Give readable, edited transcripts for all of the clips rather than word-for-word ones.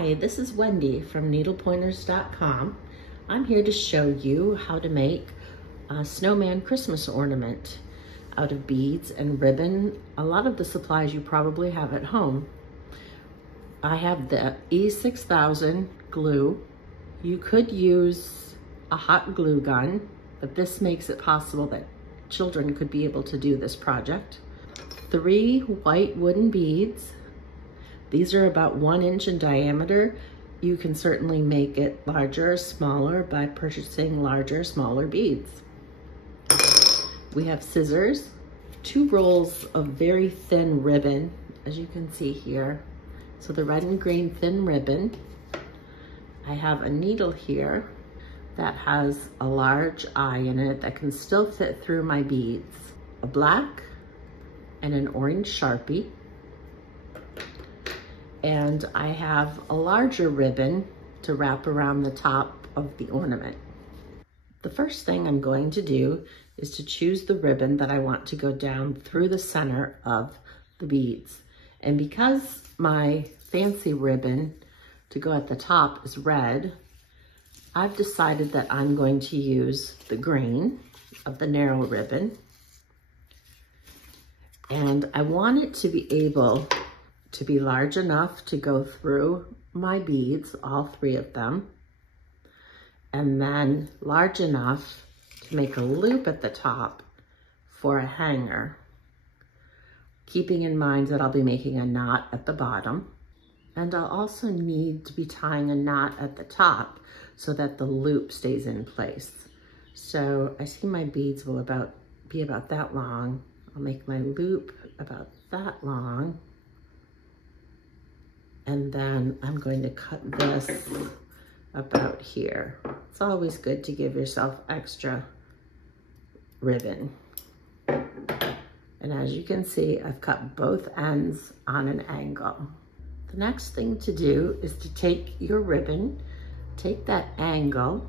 Hi, this is Wendy from needlepointers.com. I'm here to show you how to make a snowman Christmas ornament out of beads and ribbon. A lot of the supplies you probably have at home. I have the E6000 glue. You could use a hot glue gun, but this makes it possible that children could be able to do this project. 3 white wooden beads. These are about 1 inch in diameter. You can certainly make it larger or smaller by purchasing larger, smaller beads. We have scissors, 2 rolls of very thin ribbon, as you can see here. So the red and green thin ribbon. I have a needle here that has a large eye in it that can still fit through my beads. A black and an orange Sharpie. And I have a larger ribbon to wrap around the top of the ornament. The first thing I'm going to do is to choose the ribbon that I want to go down through the center of the beads. And because my fancy ribbon to go at the top is red, I've decided that I'm going to use the green of the narrow ribbon. And I want it to be able to be large enough to go through my beads, all 3 of them, and then large enough to make a loop at the top for a hanger, keeping in mind that I'll be making a knot at the bottom. And I'll also need to be tying a knot at the top so that the loop stays in place. So I see my beads will be about that long. I'll make my loop about that long. And then I'm going to cut this about here. It's always good to give yourself extra ribbon. And as you can see, I've cut both ends on an angle. The next thing to do is to take your ribbon, take that angle,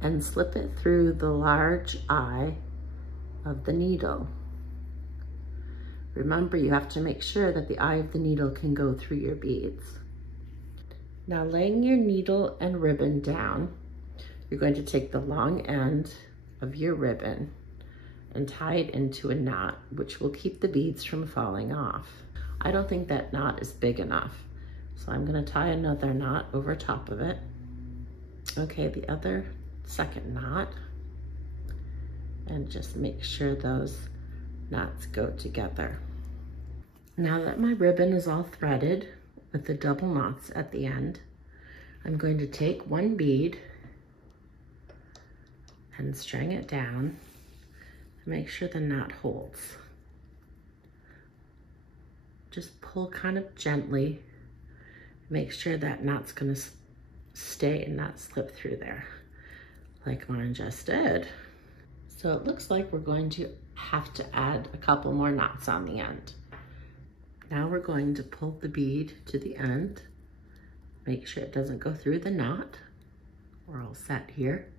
and slip it through the large eye of the needle. Remember, you have to make sure that the eye of the needle can go through your beads. Now, laying your needle and ribbon down, you're going to take the long end of your ribbon and tie it into a knot, which will keep the beads from falling off. I don't think that knot is big enough, so I'm going to tie another knot over top of it. Okay, the other second knot, and just make sure those knots go together. Now that my ribbon is all threaded with the double knots at the end, I'm going to take 1 bead and string it down to make sure the knot holds. Just pull kind of gently, make sure that knot's gonna stay and not slip through there like mine just did. So it looks like we're going to have to add a couple more knots on the end. Now we're going to pull the bead to the end, make sure it doesn't go through the knot. We're all set here.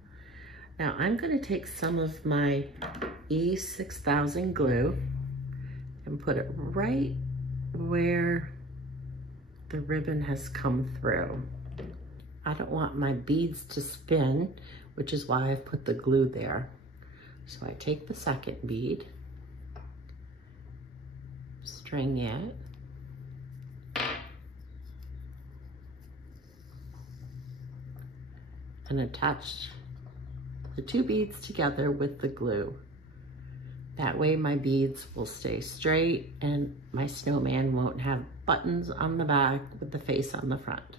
Now I'm going to take some of my E6000 glue and put it right where the ribbon has come through. I don't want my beads to spin, which is why I've put the glue there. So I take the second bead, string it, and attach the 2 beads together with the glue. That way my beads will stay straight and my snowman won't have buttons on the back with the face on the front.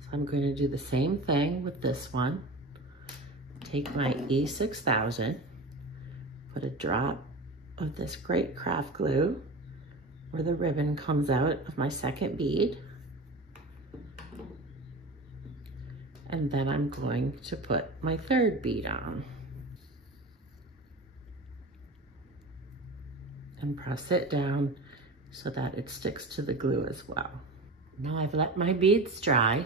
So I'm going to do the same thing with this one. Take my E6000, put a drop of this great craft glue where the ribbon comes out of my second bead. And then I'm going to put my 3rd bead on and press it down so that it sticks to the glue as well. Now I've let my beads dry.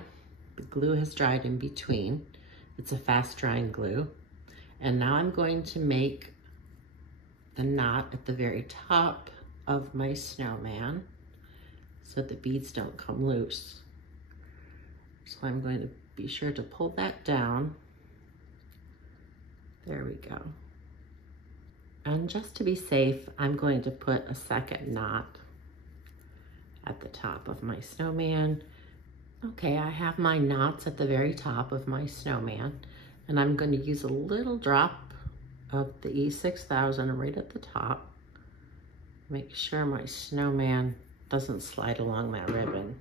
The glue has dried in between. It's a fast drying glue. And now I'm going to make the knot at the very top of my snowman. so the beads don't come loose. So I'm going to be sure to pull that down. There we go. And just to be safe, I'm going to put a second knot at the top of my snowman. Okay, I have my knots at the very top of my snowman, and I'm going to use a little drop of the E6000 right at the top. Make sure my snowman doesn't slide along that ribbon.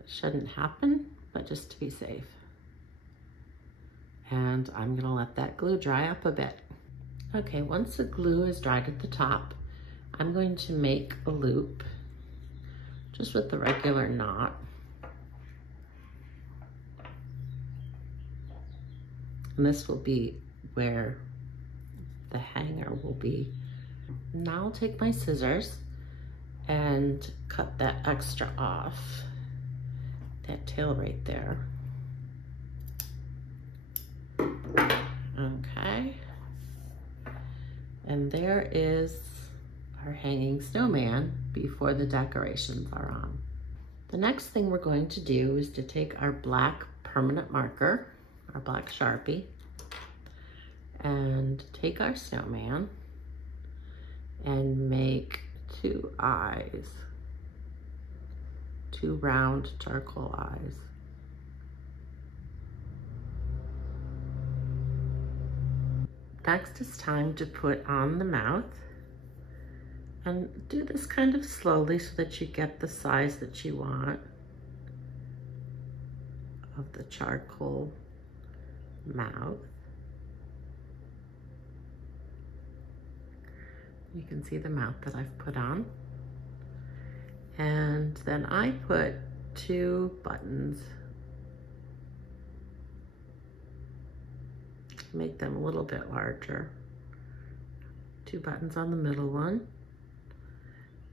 It shouldn't happen, but just to be safe. And I'm gonna let that glue dry up a bit. Okay, once the glue is dried at the top, I'm going to make a loop just with the regular knot. And this will be where the hanger will be. Now I'll take my scissors and cut that extra off, that tail right there. Okay. And there is our hanging snowman before the decorations are on. The next thing we're going to do is to take our black permanent marker, our black Sharpie, and take our snowman and make two eyes, two round charcoal eyes. Next it's time to put on the mouth, and do this kind of slowly so that you get the size that you want of the charcoal mouth. You can see the mouth that I've put on. And then I put 2 buttons. Make them a little bit larger. 2 buttons on the middle one,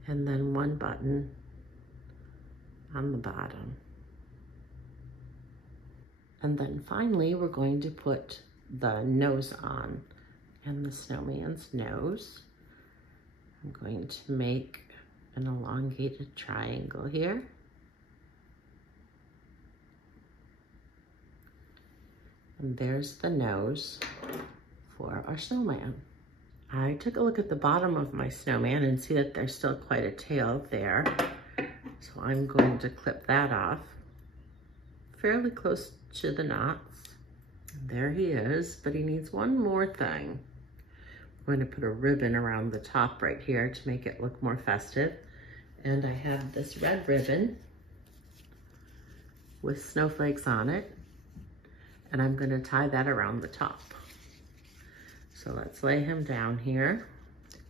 and then 1 button on the bottom. And then finally, we're going to put the nose on, and the snowman's nose. I'm going to make an elongated triangle here. And there's the nose for our snowman. I took a look at the bottom of my snowman and see that there's still quite a tail there. So I'm going to clip that off fairly close to the knots. And there he is, but he needs one more thing. I'm going to put a ribbon around the top right here to make it look more festive. And I have this red ribbon with snowflakes on it. And I'm going to tie that around the top. So let's lay him down here.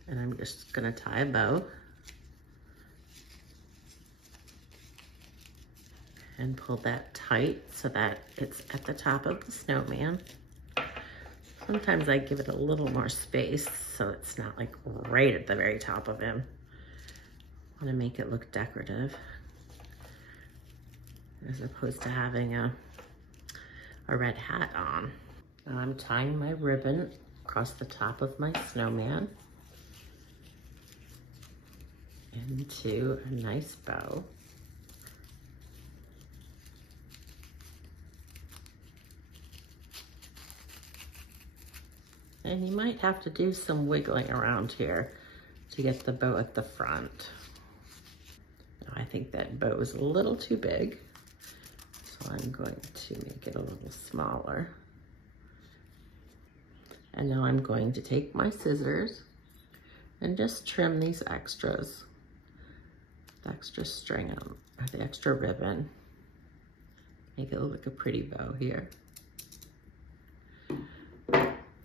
And I'm just going to tie a bow. And pull that tight so that it's at the top of the snowman. Sometimes I give it a little more space so it's not like right at the very top of him. I want to make it look decorative as opposed to having a red hat on. Now I'm tying my ribbon across the top of my snowman into a nice bow. And you might have to do some wiggling around here to get the bow at the front. Now, I think that bow is a little too big, so I'm going to make it a little smaller. And now I'm going to take my scissors and just trim these extras, the extra string or the extra ribbon. Make it look like a pretty bow here.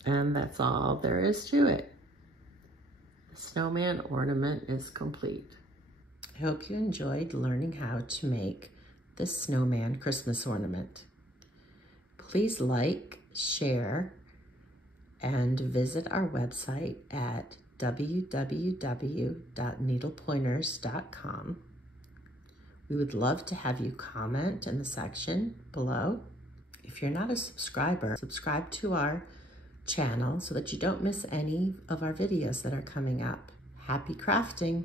And that's all there is to it. The snowman ornament is complete. I hope you enjoyed learning how to make this snowman Christmas ornament. Please like, share, and visit our website at www.needlepointers.com. We would love to have you comment in the section below. If you're not a subscriber, subscribe to our channel so that you don't miss any of our videos that are coming up. Happy crafting!